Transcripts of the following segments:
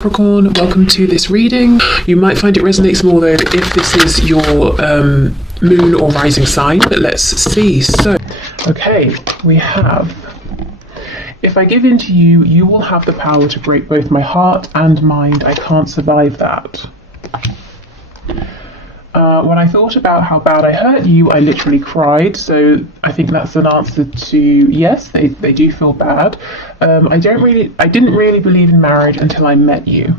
Capricorn, welcome to this reading. You might find it resonates more though if this is your moon or rising sign, but let's see. So, okay, we have, if I give in to you, you will have the power to break both my heart and mind. I can't survive that. When I thought about how bad I hurt you, I literally cried. So I think that's an answer to yes, they do feel bad. I didn't really believe in marriage until I met you.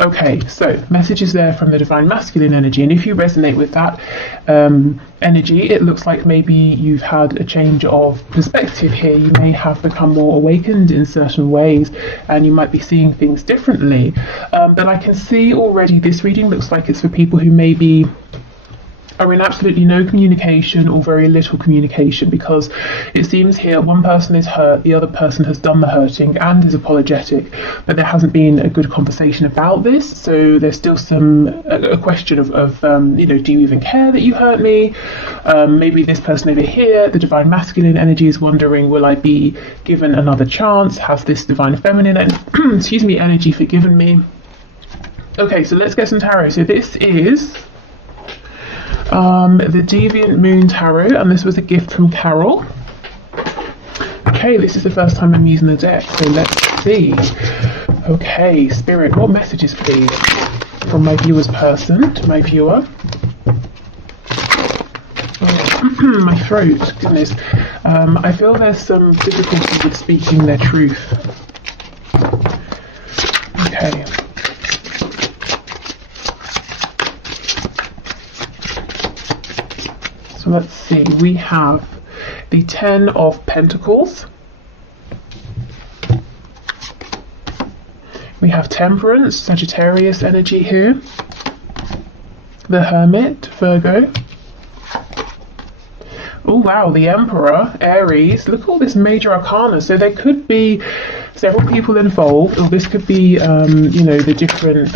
Okay, so messages there from the divine masculine energy, and if you resonate with that energy, it looks like maybe you've had a change of perspective here. You may have become more awakened in certain ways, and you might be seeing things differently. But I can see already this reading looks like it's for people who maybe are in absolutely no communication or very little communication, because it seems here one person is hurt, the other person has done the hurting and is apologetic, but there hasn't been a good conversation about this. So there's still a question of do you even care that you hurt me? Maybe this person over here, the divine masculine energy, is wondering, will I be given another chance? Has this divine feminine energy forgiven me? Okay, so let's get some tarot. So this is the Deviant Moon Tarot, and this was a gift from Carol. Okay, this is the first time I'm using the deck, so let's see. Okay, Spirit, what messages please from my viewer's person to my viewer? Oh, my throat, goodness. I feel there's some difficulty with speaking their truth. Okay. So let's see, we have the Ten of Pentacles. We have Temperance, Sagittarius energy here. The Hermit, Virgo. Oh wow, the Emperor, Aries. Look at all this major arcana. So there could be several people involved, or this could be, the different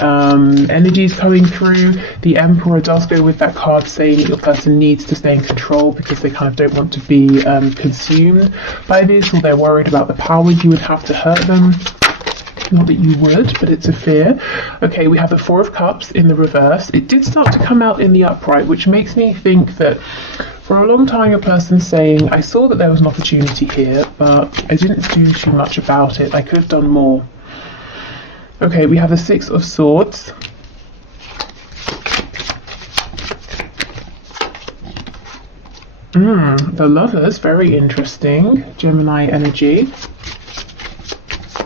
energies coming through. The Emperor does go with that card saying that your person needs to stay in control because they kind of don't want to be consumed by this, or they're worried about the power you would have to hurt them. Not that you would, but it's a fear. Okay, we have the Four of Cups in the reverse. It did start to come out in the upright, which makes me think that for a long time, a person's saying, I saw that there was an opportunity here, but I didn't do too much about it. I could have done more. Okay, we have the Six of Swords. The Lovers, very interesting. Gemini energy.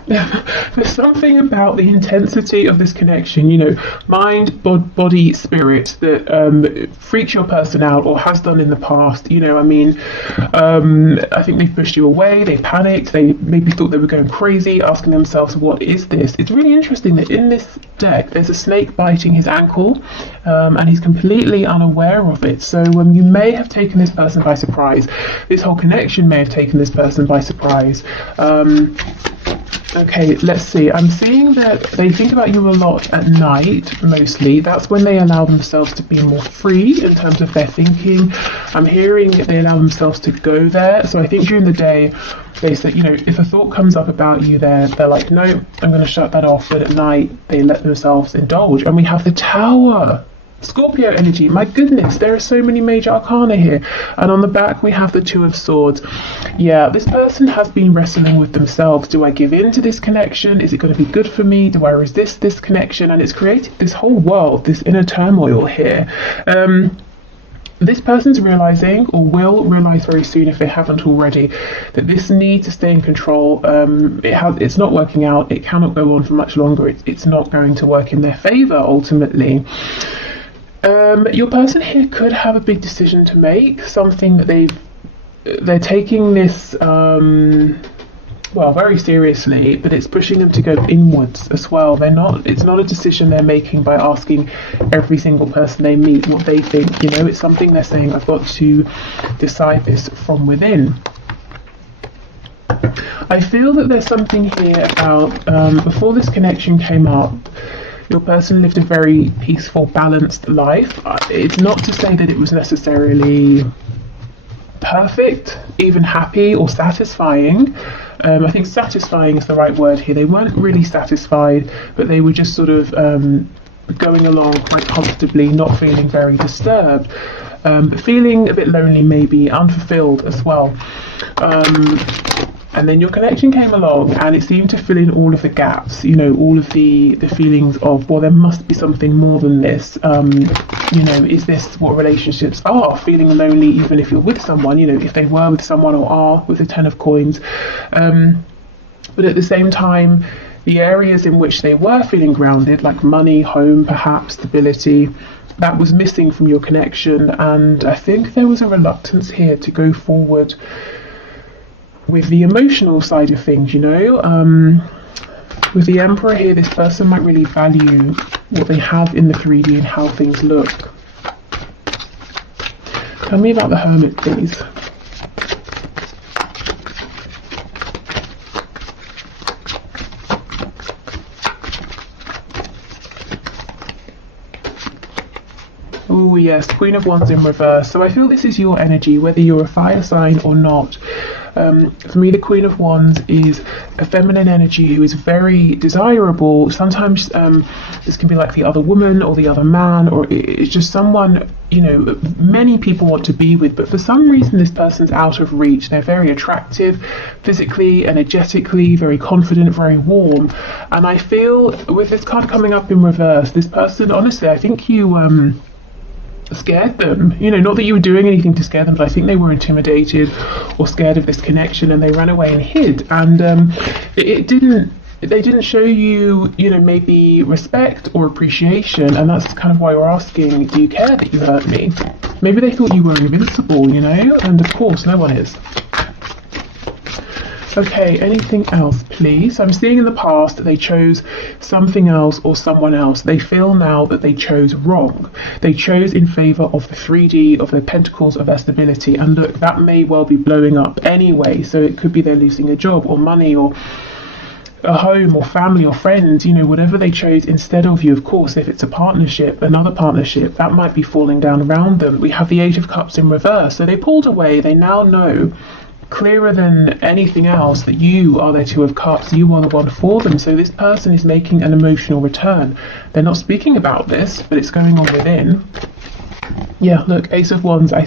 There's something about the intensity of this connection, mind, body, spirit, that freaks your person out or has done in the past. I think they've pushed you away, they panicked, they maybe thought they were going crazy, asking themselves, what is this? It's really interesting that in this deck there's a snake biting his ankle, and he's completely unaware of it. So you may have taken this person by surprise. This whole connection may have taken this person by surprise. Okay, let's see. I'm seeing that they think about you a lot at night, mostly. That's when they allow themselves to be more free in terms of their thinking. I'm hearing they allow themselves to go there. So I think during the day, they say, if a thought comes up about you, they're like, no, I'm going to shut that off. But at night, they let themselves indulge. And we have the Tower. Scorpio energy, my goodness, there are so many major arcana here. And on the back we have the Two of Swords. Yeah, this person has been wrestling with themselves. Do I give in to this connection? Is it going to be good for me? Do I resist this connection? And it's created this whole world, this inner turmoil here. This person's realizing, or will realize very soon if they haven't already, that this need to stay in control, it's not working out. It cannot go on for much longer. It's not going to work in their favor ultimately. Your person here could have a big decision to make, something that they're taking this very seriously, but it's pushing them to go inwards as well. It's not a decision they're making by asking every single person they meet what they think. It's something they're saying, I've got to decide this from within. I feel that there's something here about before this connection came up, your person lived a very peaceful, balanced life. It's not to say that it was necessarily perfect, even happy or satisfying. I think satisfying is the right word here. They weren't really satisfied, but they were just sort of going along quite comfortably, not feeling very disturbed, but feeling a bit lonely, maybe unfulfilled as well. And then your connection came along and it seemed to fill in all of the gaps, you know, all of the feelings of, well, there must be something more than this. You know, is this what relationships are? Feeling lonely even if you're with someone, you know, if they were with someone or are with the 10 of coins. But at the same time, the areas in which they were feeling grounded, like money, home, perhaps, stability, that was missing from your connection. And I think there was a reluctance here to go forward with the emotional side of things, you know. With the Emperor here, this person might really value what they have in the 3D and how things look. Tell me about the Hermit, please. Oh yes, Queen of Wands in reverse. So I feel this is your energy, whether you're a fire sign or not. For me, the Queen of Wands is a feminine energy who is very desirable. Sometimes this can be like the other woman or the other man, or it's just someone, you know, many people want to be with, but for some reason this person's out of reach. They're very attractive, physically, energetically, very confident, very warm. And I feel with this card coming up in reverse, this person, honestly, I think you scared them, you know, not that you were doing anything to scare them, but I think they were intimidated or scared of this connection and they ran away and hid. And they didn't show you, you know, maybe respect or appreciation, and that's kind of why we're asking, do you care that you hurt me? Maybe they thought you were invincible, you know, and of course no one is. Okay, anything else, please? I'm seeing in the past that they chose something else or someone else. They feel now that they chose wrong. They chose in favour of the 3D, of the Pentacles, of their stability. And look, that may well be blowing up anyway. So it could be they're losing a job or money or a home or family or friends, you know, whatever they chose instead of you. Of course, if it's a partnership, another partnership, that might be falling down around them. We have the Eight of Cups in reverse. So they pulled away. They now know, clearer than anything else, that you are their Two of Cups, you are the one for them. So this person is making an emotional return. They're not speaking about this, but it's going on within. Yeah, look, Ace of Wands, I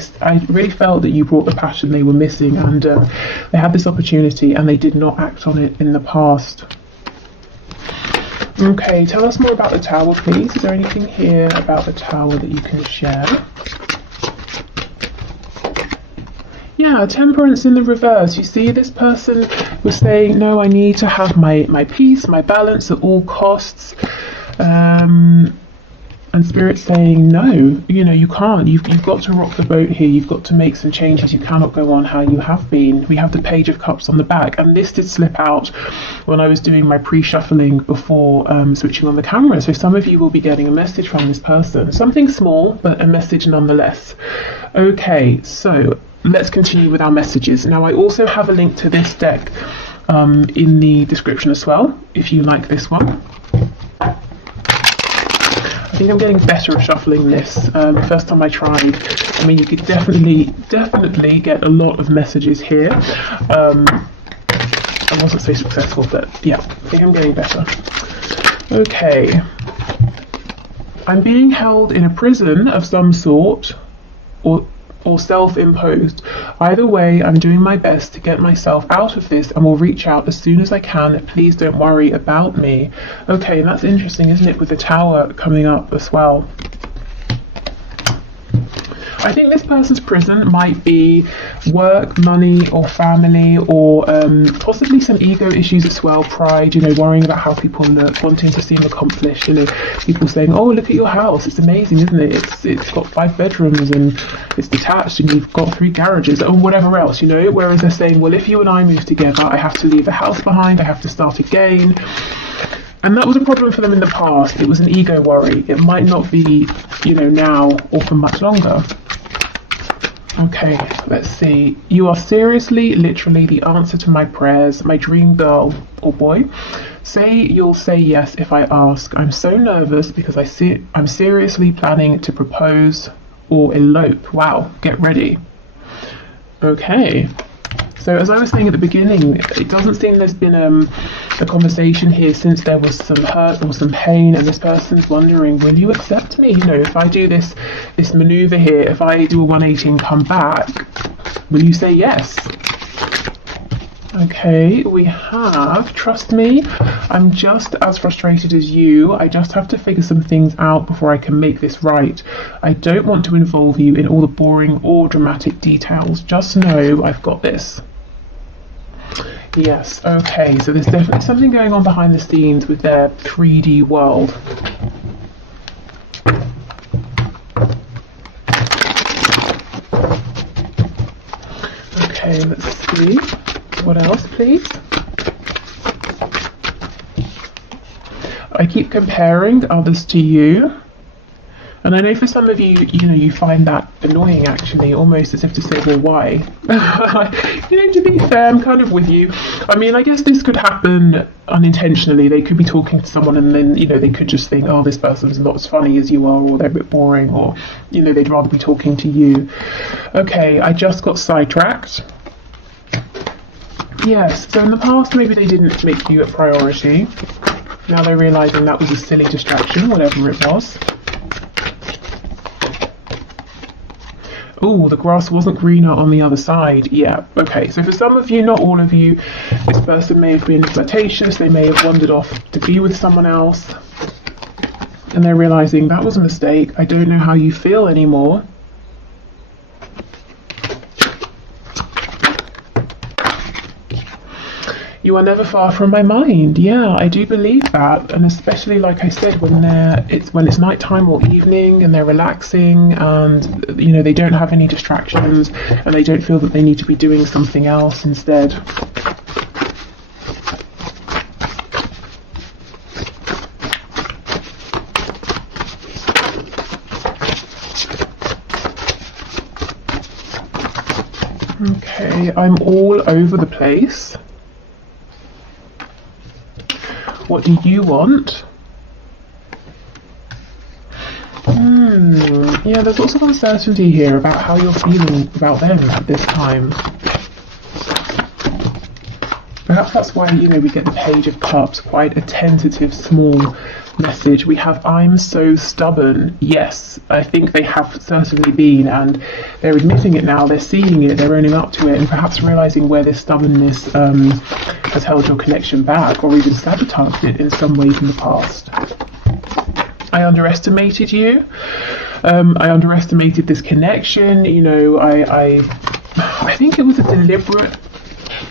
really felt that you brought the passion they were missing, and they had this opportunity and they did not act on it in the past. Okay, tell us more about the Tower, please. Is there anything here about the Tower that you can share? Yeah, Temperance in the reverse. You see, this person was saying, no, I need to have my peace, my balance at all costs. And Spirit's saying, no, you know, you can't. You've got to rock the boat here. You've got to make some changes. You cannot go on how you have been. We have the Page of Cups on the back. And this did slip out when I was doing my pre-shuffling before switching on the camera. So some of you will be getting a message from this person. Something small, but a message nonetheless. Okay, so let's continue with our messages. Now, I also have a link to this deck in the description as well, if you like this one. I think I'm getting better at shuffling this. First time I tried, I mean, you could definitely get a lot of messages here. I wasn't so successful, but yeah, I think I'm getting better. Okay. I'm being held in a prison of some sort, or self-imposed. Either way, I'm doing my best to get myself out of this and will reach out as soon as I can. Please don't worry about me. Okay, and that's interesting, isn't it, with the Tower coming up as well. I think this person's prison might be work, money, or family, or possibly some ego issues as well, pride, you know, worrying about how people look, wanting to seem accomplished, you know, people saying, oh, look at your house, it's amazing, isn't it? It's got 5 bedrooms and it's detached and you've got 3 garages, or whatever else, you know, whereas they're saying, well, if you and I move together, I have to leave the house behind, I have to start again. And that was a problem for them in the past. It was an ego worry. It might not be, you know, now or for much longer. Okay, let's see. You are seriously, literally the answer to my prayers, my dream girl or boy. Say you'll say yes if I ask. I'm so nervous because I'm seriously planning to propose or elope. Wow, get ready. Okay. So as I was saying at the beginning, it doesn't seem there's been a conversation here since there was some hurt or some pain, and this person's wondering, will you accept me? You know, if I do this maneuver here, if I do a 180 and come back, will you say yes? Okay, we have, trust me, I'm just as frustrated as you. I just have to figure some things out before I can make this right. I don't want to involve you in all the boring or dramatic details. Just know I've got this. Yes, okay, so there's definitely something going on behind the scenes with their 3D world. Okay, let's see. What else, please? I keep comparing others to you. And I know for some of you, you know, you find that annoying actually, almost as if to say, well, why? You know, to be fair, I'm kind of with you. I mean, I guess this could happen unintentionally. They could be talking to someone and then, you know, they could just think, oh, this person's not as funny as you are, or they're a bit boring, or, you know, they'd rather be talking to you. Okay, I just got sidetracked. Yes, so in the past maybe they didn't make you a priority. Now they're realising that was a silly distraction, whatever it was. Oh, the grass wasn't greener on the other side. Yeah, okay, so for some of you, not all of you, this person may have been flirtatious, they may have wandered off to be with someone else, and they're realising that was a mistake, I don't know how you feel anymore. You are never far from my mind. Yeah, I do believe that, and especially like I said, when it's nighttime or evening and they're relaxing, and you know they don't have any distractions, and they don't feel that they need to be doing something else instead. Okay, I'm all over the place. What do you want? Yeah, there's lots of uncertainty here about how you're feeling about them at this time. Perhaps that's why, you know, we get the Page of Cups, quite a tentative, small message. We have, I'm so stubborn. Yes, I think they have certainly been, and they're admitting it now, they're seeing it, they're owning up to it, and perhaps realising where this stubbornness has held your connection back, or even sabotaged it in some way in the past. I underestimated you. I underestimated this connection. You know, I think it was a deliberate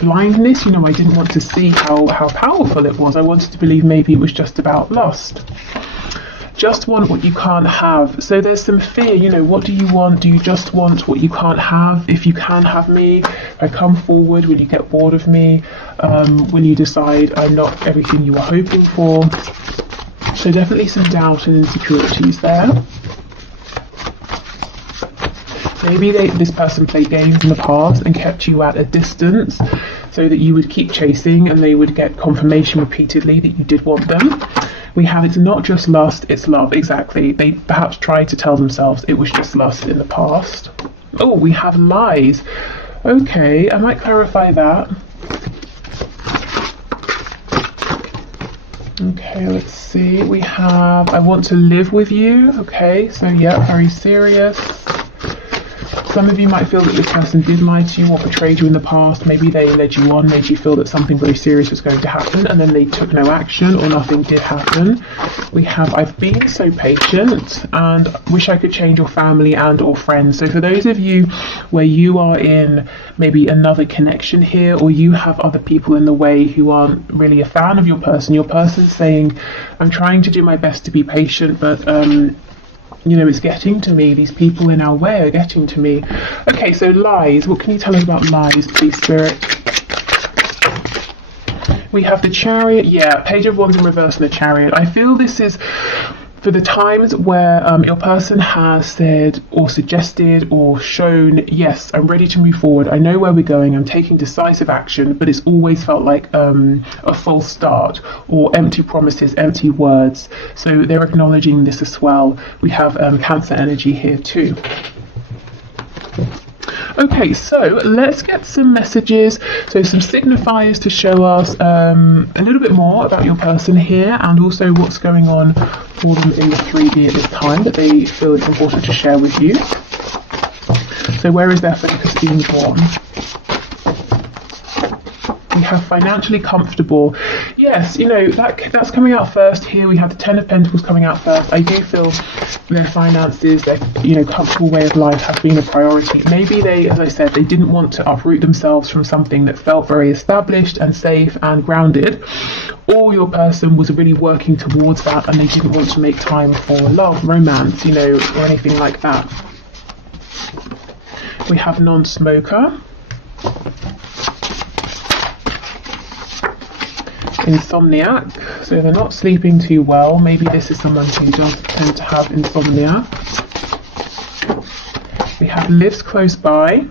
blindness. You know, I didn't want to see how powerful it was. I wanted to believe maybe it was just about lust. Just want what you can't have. So there's some fear, you know, what do you want? Do you just want what you can't have? If you can have me, if I come forward, will you get bored of me? Will you decide I'm not everything you were hoping for? So definitely some doubt and insecurities there. Maybe this person played games in the past and kept you at a distance so that you would keep chasing and they would get confirmation repeatedly that you did want them. We have, it's not just lust, it's love. Exactly. They perhaps tried to tell themselves it was just lust in the past. Oh, we have lies. Okay, I might clarify that. Okay, let's see. We have, I want to live with you. Okay, so yeah, very serious. Some of you might feel that this person did lie to you or betrayed you in the past. Maybe they led you on, made you feel that something very serious was going to happen, and then they took no action or nothing did happen. We have, I've been so patient and wish I could change your family and or friends. So for those of you where you are in maybe another connection here, or you have other people in the way who aren't really a fan of your person's saying, I'm trying to do my best to be patient, but you know, it's getting to me. These people in our way are getting to me. Okay, so lies. What can you tell us about lies, please, Spirit? We have the Chariot. Yeah, Page of Wands in reverse and the Chariot. I feel this is for the times where your person has said or suggested or shown, yes, I'm ready to move forward. I know where we're going. I'm taking decisive action, but it's always felt like a false start or empty promises, empty words. So they're acknowledging this as well. We have Cancer energy here too. Okay, so let's get some messages, so some signifiers to show us a little bit more about your person here, and also what's going on for them in the 3D at this time that they feel it's important to share with you. So where is their focus being drawn? We have financially comfortable. Yes, you know, that's coming out first here. We have the Ten of Pentacles coming out first. I do feel their finances, their, you know, comfortable way of life has been a priority. Maybe they, as I said, they didn't want to uproot themselves from something that felt very established and safe and grounded. Or your person was really working towards that and they didn't want to make time for love, romance, you know, or anything like that. We have non-smoker. Insomniac, so they're not sleeping too well. Maybe this is someone who does tend to have insomnia. We have lives close by.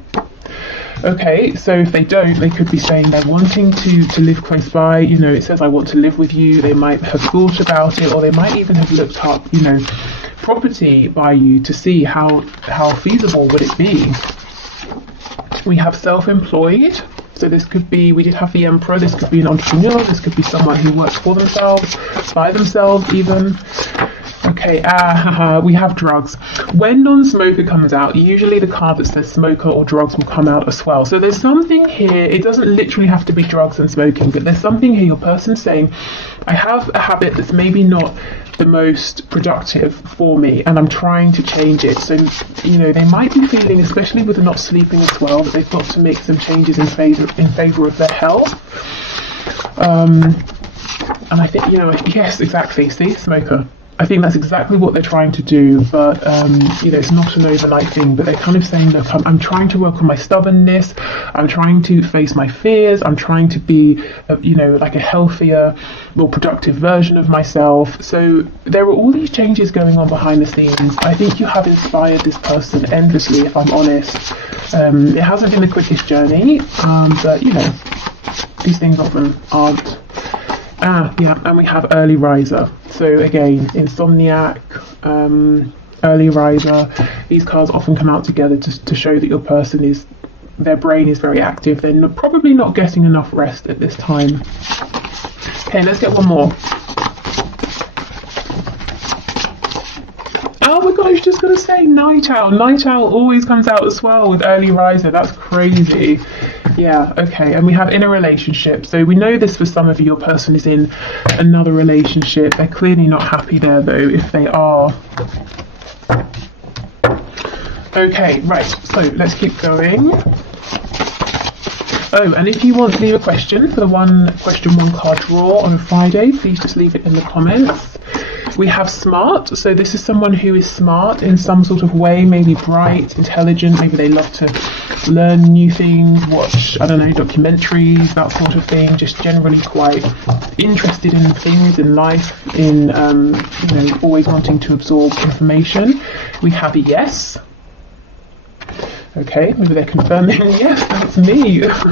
Okay, so if they don't, they could be saying they're wanting to live close by. You know, it says I want to live with you. They might have thought about it, or they might even have looked up, you know, property by you to see how feasible would it be. We have self-employed. So this could be, we did have the Emperor, this could be an entrepreneur, this could be someone who works for themselves, by themselves even. Okay, we have drugs. When non-smoker comes out, usually the card that says smoker or drugs will come out as well. So there's something here, it doesn't literally have to be drugs and smoking, but there's something here, your person's saying, I have a habit that's maybe not the most productive for me and I'm trying to change it. So, you know, they might be feeling, especially with the not sleeping as well, that they've got to make some changes in favor of their health. And I think, you know, yes, exactly, see, smoker. I think that's exactly what they're trying to do, but you know, it's not an overnight thing, but they're kind of saying, look, I'm trying to work on my stubbornness, I'm trying to face my fears, I'm trying to be, you know, like a healthier, more productive version of myself. So there are all these changes going on behind the scenes. I think you have inspired this person endlessly, if I'm honest. It hasn't been the quickest journey, but you know, these things often aren't. Yeah, and we have early riser. So again, insomniac, early riser. These cards often come out together to show that your person is, their brain is very active. They're probably not getting enough rest at this time. Okay, let's get one more. Oh my god, I was just going to say night owl. Night owl always comes out as well with early riser. That's crazy. Yeah, okay, and we have in a relationship. So we know this for some of you, your person is in another relationship. They're clearly not happy there though, if they are. Okay, right, so let's keep going. Oh, and if you want to leave a question for the one card draw on a Friday, please just leave it in the comments. We have smart, so this is someone who is smart in some sort of way, maybe bright, intelligent, maybe they love to learn new things, watch, I don't know, documentaries, that sort of thing, just generally quite interested in things, in life, in, you know, always wanting to absorb information. We have a yes. Okay, maybe they're confirming, yes, that's me. Okay.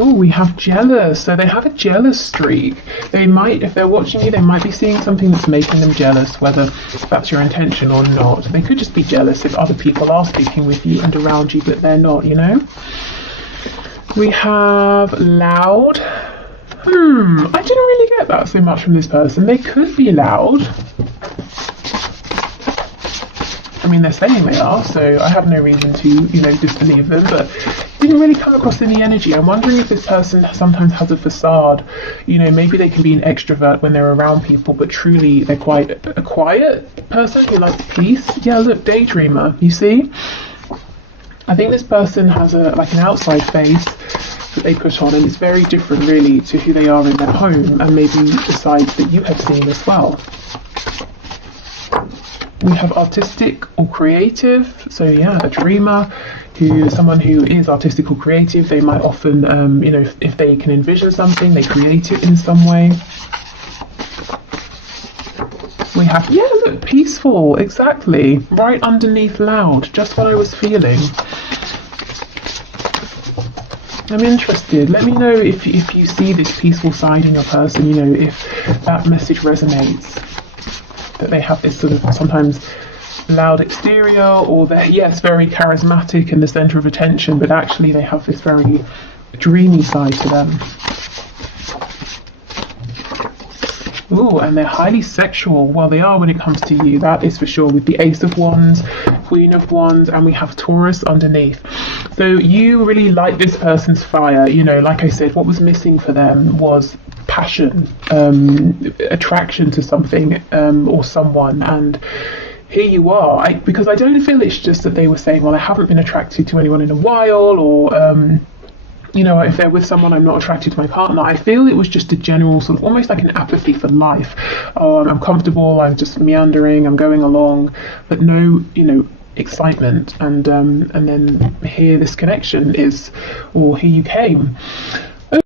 Oh, we have jealous. So they have a jealous streak. They might, if they're watching you, they might be seeing something that's making them jealous, whether that's your intention or not. They could just be jealous if other people are speaking with you and around you, but they're not, you know. We have loud. I didn't really get that so much from this person. They could be loud. I mean, they're saying they are, so I have no reason to, you know, disbelieve them, but didn't really come across in the energy. I'm wondering if this person sometimes has a facade. You know, maybe they can be an extrovert when they're around people, but truly they're quite a quiet person who likes peace. Yeah, look, daydreamer, you see? I think this person has like an outside face that they put on, and it's very different really to who they are in their home, and maybe the sides that you have seen as well. We have artistic or creative, so yeah, a dreamer, someone who is artistic or creative. They might often, you know, if they can envision something, they create it in some way. We have, yeah, look, peaceful, exactly, right underneath loud, just what I was feeling. I'm interested. Let me know if you see this peaceful side in your person, you know, if that message resonates. That they have this sort of sometimes loud exterior, or they're, yes, very charismatic and the center of attention, but actually they have this very dreamy side to them. Ooh, and they're highly sexual. Well, they are when it comes to you, that is for sure, with the Ace of Wands, Queen of Wands, and we have Taurus underneath. So you really like this person's fire. You know, like I said, what was missing for them was passion, attraction to something or someone, and here you are. Because I don't feel it's just that they were saying, well, I haven't been attracted to anyone in a while, or you know, if they're with someone, I'm not attracted to my partner. I feel it was just a general sort of almost like an apathy for life. I'm comfortable, I'm just meandering, I'm going along, but no, you know, excitement. And then here this connection is, or here you came.